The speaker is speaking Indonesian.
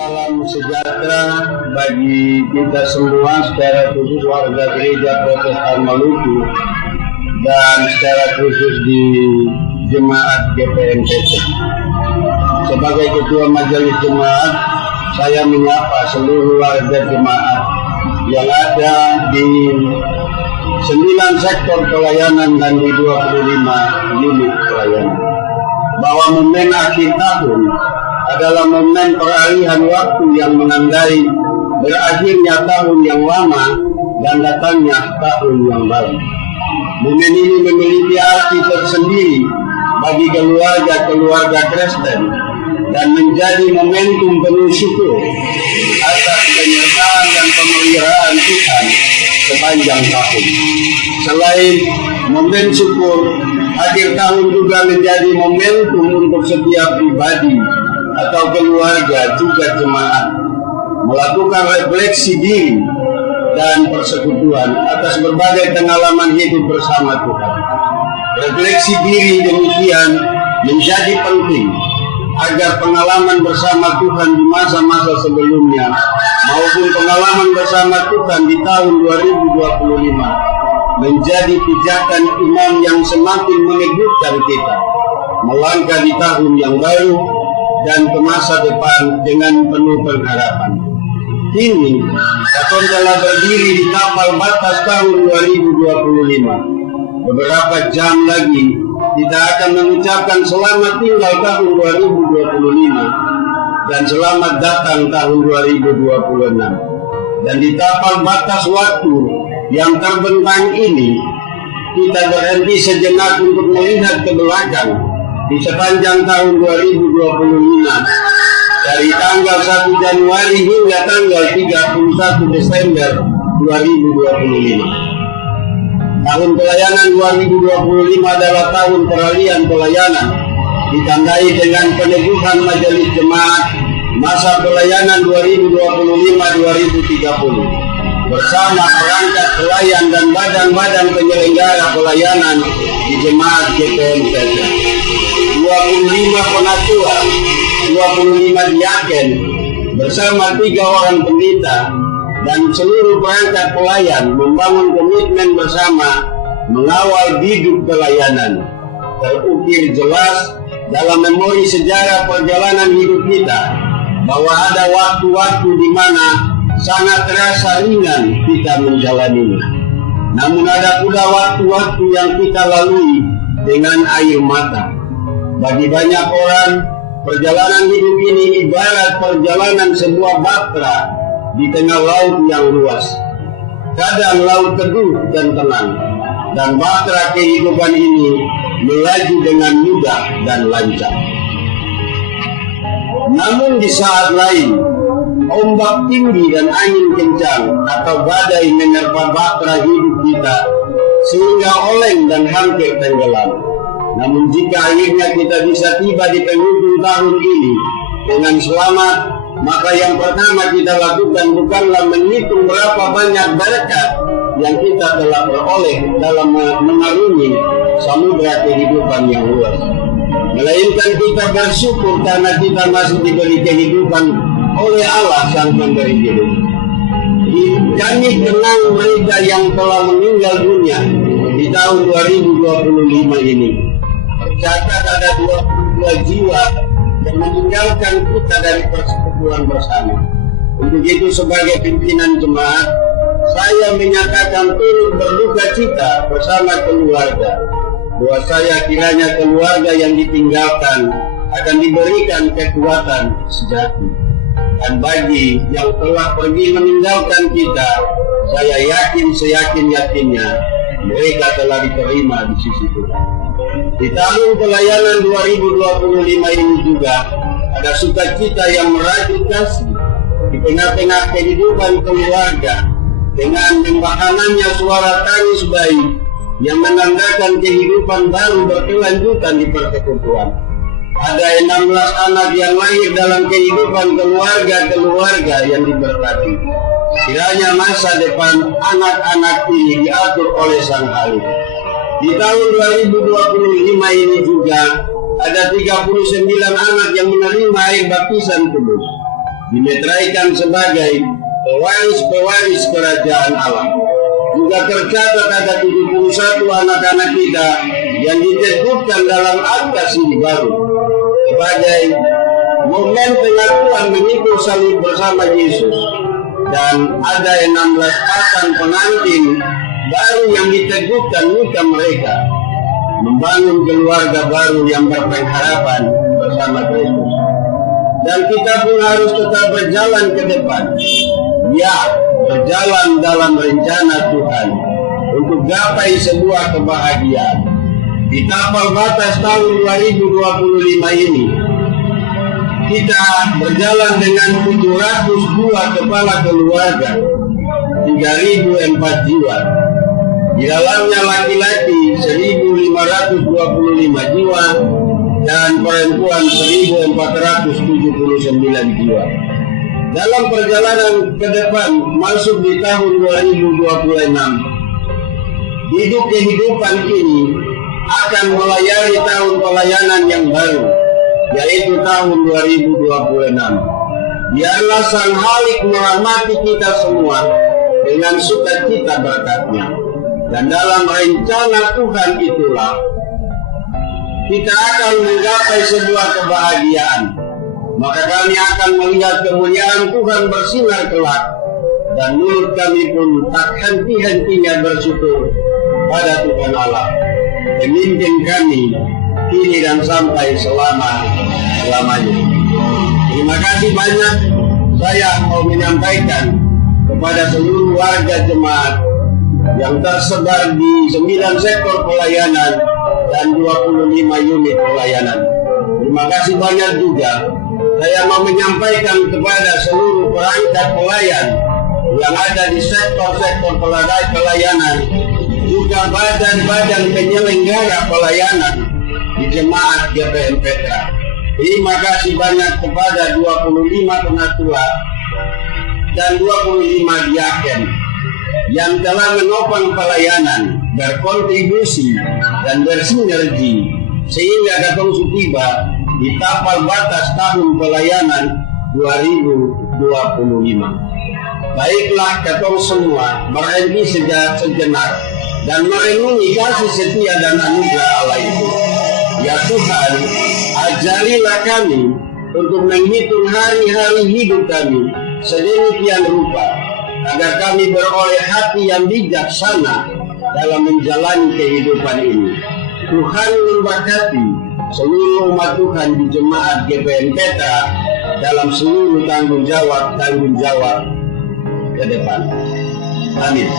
salam sejahtera bagi kita semua, secara khusus warga gereja Protestan Maluku dan secara khusus di jemaat GPMPC. Sebagai ketua majelis jemaat, saya menyapa seluruh warga jemaat yang ada di 9 sektor pelayanan dan di 25 unit pelayanan, bahwa momen akhir tahun adalah momen peralihan waktu yang menandai berakhirnya tahun yang lama dan datangnya tahun yang baru. Momen ini memiliki arti tersendiri bagi keluarga Kristen dan menjadi momentum penuh syukur atas penyertaan dan pemeliharaan Tuhan sepanjang tahun. Selain momen syukur, akhir tahun juga menjadi momentum untuk setiap pribadi atau keluarga juga jemaat melakukan refleksi diri dan persekutuan atas berbagai pengalaman hidup bersama Tuhan. Refleksi diri demikian menjadi penting agar pengalaman bersama Tuhan di masa-masa sebelumnya maupun pengalaman bersama Tuhan di tahun 2025 menjadi pijakan iman yang semakin meneguhkan kita melangkah di tahun yang baru dan ke masa depan dengan penuh pengharapan. Kini, kita telah berdiri di tapal batas tahun 2025. Beberapa jam lagi, kita akan mengucapkan selamat tinggal tahun 2025 dan selamat datang tahun 2026. Dan di tapal batas waktu yang terbentang ini, kita berhenti sejenak untuk melihat ke belakang di sepanjang tahun 2025 dari tanggal 1 Januari hingga tanggal 31 Desember 2025. Tahun pelayanan 2025 adalah tahun peralihan pelayanan ditandai dengan peneguhan majelis jemaat masa pelayanan 2025-2030 bersama perangkat pelayan dan badan-badan penyelenggara pelayanan di jemaat GPMPC. 25 penatua, 25 diaken bersama 3 orang pendeta dan seluruh perangkat pelayan membangun komitmen bersama mengawal hidup pelayanan. Terukir jelas dalam memori sejarah perjalanan hidup kita bahwa ada waktu-waktu di mana sangat terasa ringan kita menjalaninya. Namun ada pula waktu-waktu yang kita lalui dengan air mata. Bagi banyak orang, perjalanan hidup ini ibarat perjalanan sebuah bahtera di tengah laut yang luas. Kadang laut teduh dan tenang, dan bahtera kehidupan ini melaju dengan mudah dan lancar. Namun di saat lain, ombak tinggi dan angin kencang atau badai menerpa bahtera hidup kita sehingga oleng dan hampir tenggelam. Namun jika akhirnya kita bisa tiba di penghujung tahun ini dengan selamat, maka yang pertama kita lakukan bukanlah menghitung berapa banyak berkat yang kita telah peroleh dalam mengarungi samudera kehidupan yang luas, melainkan kita bersyukur karena kita masih diberi kehidupan oleh Allah Sang Pemberi hidup. Kami kenal mereka yang telah meninggal dunia di tahun 2025 ini. Tercatat ada 22 jiwa yang meninggalkan kita dari persekutuan bersama. Untuk itu sebagai pimpinan jemaat, saya menyatakan turut berduka cita bersama keluarga, bahwa saya kiranya keluarga yang ditinggalkan akan diberikan kekuatan sejati. Dan bagi yang telah pergi meninggalkan kita, saya yakin seyakin-yakinnya mereka telah diterima di sisi Tuhan. Di tahun pelayanan 2025 ini juga ada sukacita yang merajut kasih di tengah-tengah kehidupan keluarga dengan membahanannya suara tangis bayi yang menandakan kehidupan baru berkelanjutan di persekutuan. Ada 16 anak yang lahir dalam kehidupan keluarga-keluarga yang diberkati. Kiranya masa depan anak-anak ini diatur oleh Sang Halik. Di tahun 2025 ini juga ada 39 anak yang menerima air baptisan kudus. dimeteraikan sebagai pewaris-pewaris kerajaan Allah. Juga tercatat ada 71 anak-anak kita yang diteguhkan dalam akta siri baru sebagai momen pengakuan memikul salib bersama Yesus. Dan ada 16 pasang pengantin baru yang diteguhkan muka mereka membangun keluarga baru yang berpengharapan bersama Kristus. Dan kita pun harus tetap berjalan ke depan. Ya, berjalan dalam rencana Tuhan untuk gapai sebuah kebahagiaan. Di tapal batas tahun 2025 ini, kita berjalan dengan 702 kepala keluarga, 3.004 jiwa. Di dalamnya laki-laki 1.525 jiwa dan perempuan 1.479 jiwa. Dalam perjalanan ke depan masuk di tahun 2026, hidup kehidupan ini akan melayani tahun pelayanan yang baru, yaitu tahun 2026. Biarlah Sang Halik merahmati kita semua dengan sukacita berkat-Nya. Dan dalam rencana Tuhan itulah kita akan menggapai sebuah kebahagiaan. Maka kami akan melihat kemuliaan Tuhan bersinar kelak, dan mulut kami pun tak henti-hentinya bersyukur pada Tuhan Allah, pemimpin kami kini dan sampai selama-lamanya. Terima kasih banyak. Saya mau menyampaikan kepada seluruh warga jemaat yang tersebar di 9 sektor pelayanan dan 25 unit pelayanan. Terima kasih banyak juga. Saya mau menyampaikan kepada seluruh perangkat pelayan yang ada di sektor-sektor pelayanan, juga badan-badan penyelenggara pelayanan di jemaat GPM Petra. Terima kasih banyak kepada 25 penatua dan 25 diaken yang telah menopang pelayanan, berkontribusi dan bersinergi sehingga katong tiba di tapal batas tahun pelayanan 2025. Baiklah katong semua berhenti sejenak dan merenungi kasih setia dan anugerah Allah itu. Ya Tuhan, ajarilah kami untuk menghitung hari-hari hidup kami sedemikian rupa, agar kami beroleh hati yang bijaksana dalam menjalani kehidupan ini. Tuhan memberkati seluruh umat Tuhan di jemaat GPM Petra dalam seluruh tanggung jawab ke depan. Amin.